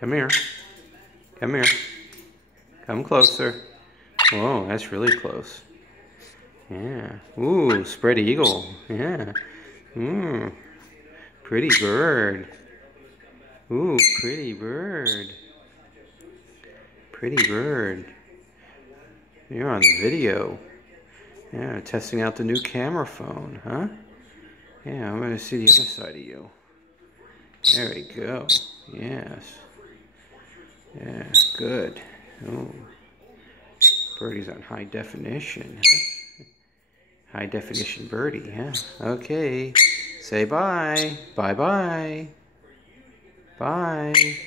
Come here. Come here. Come closer. Whoa, that's really close. Yeah. Ooh, spread eagle. Yeah. Ooh. Pretty bird. Ooh, pretty bird. Pretty bird. You're on video. Yeah, testing out the new camera phone, huh? Yeah, I'm going to see the other side of you. There we go. Yes. Yeah, good. Oh, birdie's on high definition, huh? High definition birdie, huh? Okay. Say bye. Bye-bye. Bye.